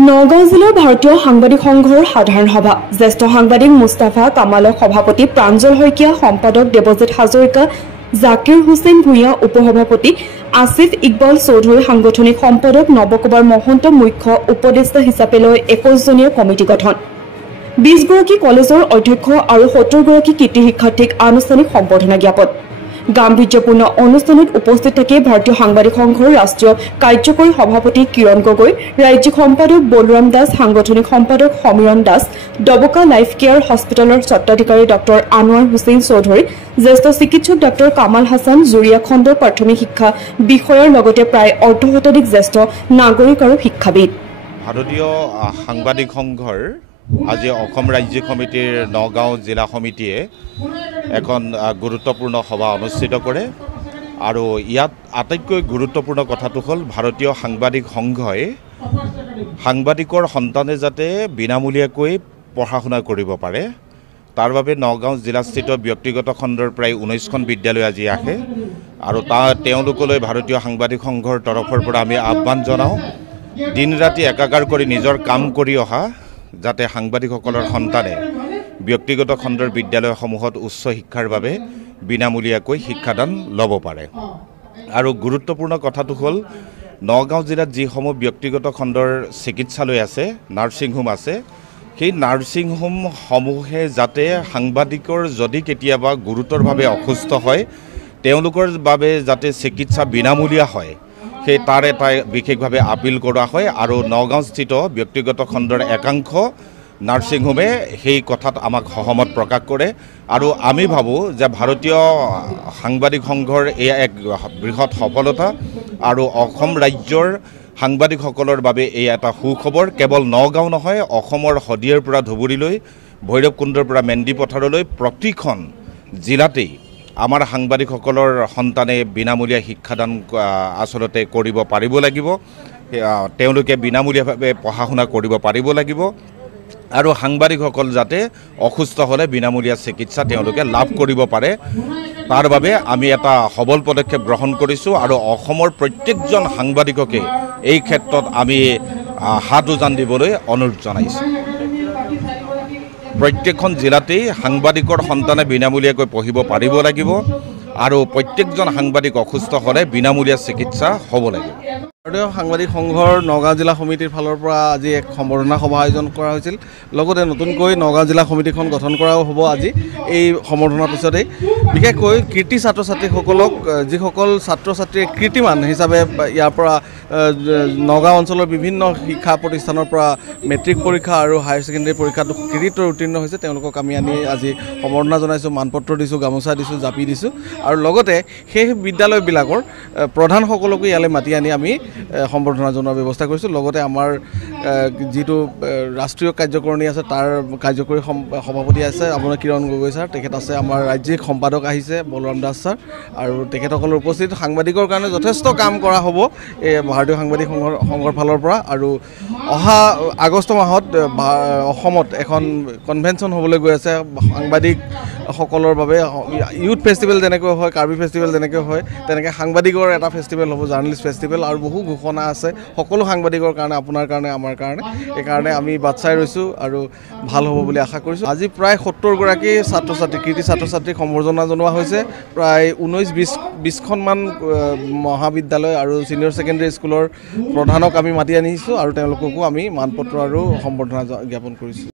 নগাঁও জিলাৰ ভাৰতীয় সাংবাদিক সংঘৰ সাধাৰণ সভা জ্যেষ্ঠ সাংবাদিক মুস্তাফা কামালৰ সভাপতি প্ৰাঞ্জল শইকীয়া সম্পাদক দেৱজিৎ হাজৰিকা জাকিৰ হুছেইন ভূঞা উপসভাপতি আসিফ ইকবাল চৌধুৰী সাংগঠনিক সম্পাদক নৱকুমাৰ মহন্ত মুখ্য উপদেষ্টা হিচাপে লৈ 21জনীয়া কমিটি গঠন 20 গৰাকী কলেজৰ অধ্যক্ষ আৰু 70 গৰাকী কৃতি শিক্ষাৰ্থীক আনুষ্ঠানিক সম্বৰ্ধনা জ্ঞাপন গাম্ভীৰ্যপূৰ্ণ অনুষ্ঠানত উপস্থিত থাকে ভাৰতীয় সাংবাদিক সংঘৰ ৰাষ্ট্ৰীয় কাৰ্যকৰী সভাপতি কিৰণ গগৈ ৰাজ্যিক সম্পাদক বলৰাম দাস সাংগঠনিক সম্পাদক সমীৰণ দাস ডবকা লাইফ কেয়াৰ হস্পিটেলৰ স্বত্বাধিকাৰী ডক্টৰ আনোৱাৰ হুছেইন চৌধুৰী জ্যেষ্ঠ চিকিৎসক ডক্টৰ কামাল হাছান জুৰিয়া খণ্ডৰ প্ৰাথমিক শিক্ষা বিষয়ৰ লগতে প্ৰায় অৰ্ধশতাধিক জ্যেষ্ঠ নাগৰিক আৰু শিক্ষাবিদ ভাৰতীয় সাংবাদিক সংঘৰ আজি অসম ৰাজ্য কমিটিৰ নগাঁও জিলা সমিতিয়ে এখন গুৰুত্বপূৰ্ণ সভা অনুষ্ঠিত কৰে আৰু ইয়াত আটাইতকৈ গুৰুত্বপূৰ্ণ কথাটো হ'ল ভাৰতীয় সাংবাদিক সংঘই সাংবাদিকৰ সন্তানে যাতে বিনামূলীয়াকৈ পঢ়া শুনা কৰিব পাৰে তাৰ বাবে নগাঁও জিলাস্থিত ব্যক্তিগত খণ্ডৰ প্ৰায় 19খন বিদ্যালয় আজি আহে আৰু তেওঁলোকলৈ ভাৰতীয় সাংবাদিক সংঘৰ তৰফৰ পৰা আমি আহ্বান জনাওঁ দিন ৰাতি একাকাৰ কৰি নিজৰ কাম কৰি অহা যাতে সাংবাদিকসকলৰ সন্তানে ব্যক্তিগত খণ্ডৰ বিদ্যালয়সমূহত উচ্চ শিক্ষাৰ বাবে বিনামূলীয়াকৈ শিক্ষাদান ল'ব পাৰে আৰু গুৰুত্বপূৰ্ণ কথাটো হ'ল নগাঁও জিলাত যিসমূহ ব্যক্তিগত খণ্ডৰ চিকিৎসালয় আছে নাৰ্ছিং হোম আছে সেই নাৰ্ছিং হোমসমূহে যাতে সাংবাদিকৰ যদি কেতিয়াবা গুৰুতৰভাৱে অসুস্থ হয় তেওঁলোকৰ বাবে যাতে চিকিৎসা বিনামূলীয়া হয় সেই তাৰ এটা বিশেষভাৱে আপিল কৰা হয় আৰু নগাঁওস্থিত ব্যক্তিগত খণ্ডৰ একাংশ নাৰ্ছিং হোমে সেই কথাত আমাক সহমত প্ৰকাশ কৰে আৰু আমি ভাবোঁ যে ভাৰতীয় সাংবাদিক সংঘৰ এয়া এক বৃহৎ সফলতা আৰু অসম ৰাজ্যৰ সাংবাদিকসকলৰ বাবে এই এটা সুখবৰ কেৱল নগাঁও নহয় অসমৰ শদিয়াৰ পৰা ধুবুৰীলৈ ভৈৰৱকুণ্ডৰ পৰা মেণ্ডি পথাৰলৈ প্ৰতিখন জিলাতেই আমাৰ সাংবাদিকসকলৰ সন্তানে বিনামূলীয়া শিক্ষাদান আচলতে কৰিব পাৰিব লাগিব তেওঁলোকে বিনামূলীয়াভাৱে পঢ়া শুনা কৰিব পাৰিব লাগিব আৰু সাংবাদিকসকল যাতে অসুস্থ হ'লে বিনামূলীয়া চিকিৎসা তেওঁলোকে লাভ কৰিব পাৰে তাৰ বাবে আমি এটা সবল পদক্ষেপ গ্ৰহণ কৰিছোঁ আৰু অসমৰ প্ৰত্যেকজন সাংবাদিককে এই ক্ষেত্ৰত আমি হাত উজান দিবলৈ অনুৰোধ জনাইছোঁ প্ৰত্যেকখন জিলাতেই সাংবাদিকৰ সন্তানে বিনামূলীয়াকৈ পঢ়িব পাৰিব লাগিব আৰু প্ৰত্যেকজন সাংবাদিক অসুস্থ হ'লে বিনামূলীয়া চিকিৎসা হ'ব লাগিব ভাৰতীয় সাংবাদিক সংঘৰ নগাঁও জিলা সমিতিৰ ফালৰ পৰা আজি এক সম্বৰ্ধনা সভা আয়োজন কৰা হৈছিল লগতে নতুনকৈ নগাঁও জিলা সমিতিখন গঠন কৰাও হ'ব আজি এই সম্বৰ্ধনাৰ পিছতেই বিশেষকৈ কৃতি ছাত্ৰ ছাত্ৰীসকলক যিসকল ছাত্ৰ ছাত্ৰীয়ে কৃতিমান হিচাপে ইয়াৰ পৰা নগাঁও অঞ্চলৰ বিভিন্ন শিক্ষা প্ৰতিষ্ঠানৰ পৰা মেট্ৰিক পৰীক্ষা আৰু হায়াৰ ছেকেণ্ডেৰী পৰীক্ষাত কৃতিত্বৰ উত্তীৰ্ণ হৈছে তেওঁলোকক আমি আনি আজি সম্বৰ্ধনা জনাইছোঁ মানপত্ৰ দিছোঁ গামোচা দিছোঁ জাপি দিছোঁ আৰু লগতে সেই বিদ্যালয়বিলাকৰ প্ৰধানসকলকো ইয়ালৈ মাতি আনি আমি সম্বৰ্ধনা জনোৱাৰ ব্যৱস্থা কৰিছোঁ লগতে আমাৰ যিটো ৰাষ্ট্ৰীয় কাৰ্যকৰণী আছে তাৰ কাৰ্যকৰী সভাপতি আছে আপোনাৰ কিৰণ গগৈ ছাৰ তেখেত আছে আমাৰ ৰাজ্যিক সম্পাদক আহিছে বলৰাম দাস ছাৰ আৰু তেখেতসকলৰ উপস্থিত সাংবাদিকৰ কাৰণে যথেষ্ট কাম কৰা হ'ব এই ভাৰতীয় সাংবাদিক সংঘৰ ফালৰ পৰা আৰু অহা আগষ্ট মাহত অসমত এখন কনভেনশ্যন হ'বলৈ গৈ আছে সাংবাদিকসকলৰ বাবে ইউথ ফেষ্টিভেল যেনেকৈ হয় কাৰ্বি ফেষ্টিভেল যেনেকৈ হয় তেনেকৈ সাংবাদিকৰ এটা ফেষ্টিভেল হ'ব জাৰ্নেলিষ্ট ফেষ্টিভেল আৰু বহু ঘোষণা আছে সকলো সাংবাদিকৰ কাৰণে আপোনাৰ কাৰণে আমাৰ কাৰণে এইকাৰণে আমি বাট চাই ৰৈছোঁ আৰু ভাল হ'ব বুলি আশা কৰিছোঁ আজি প্ৰায় 70 গৰাকী ছাত্ৰ ছাত্ৰী কৃতি ছাত্ৰ ছাত্ৰীক সম্বৰ্ধনা জনোৱা হৈছে প্ৰায় 19-20খনমান মহাবিদ্যালয় আৰু ছিনিয়ৰ ছেকেণ্ডেৰী স্কুলৰ প্ৰধানক আমি মাতি আনিছোঁ আৰু তেওঁলোককো আমি মানপত্ৰ আৰু সম্বৰ্ধনা জ্ঞাপন কৰিছোঁ।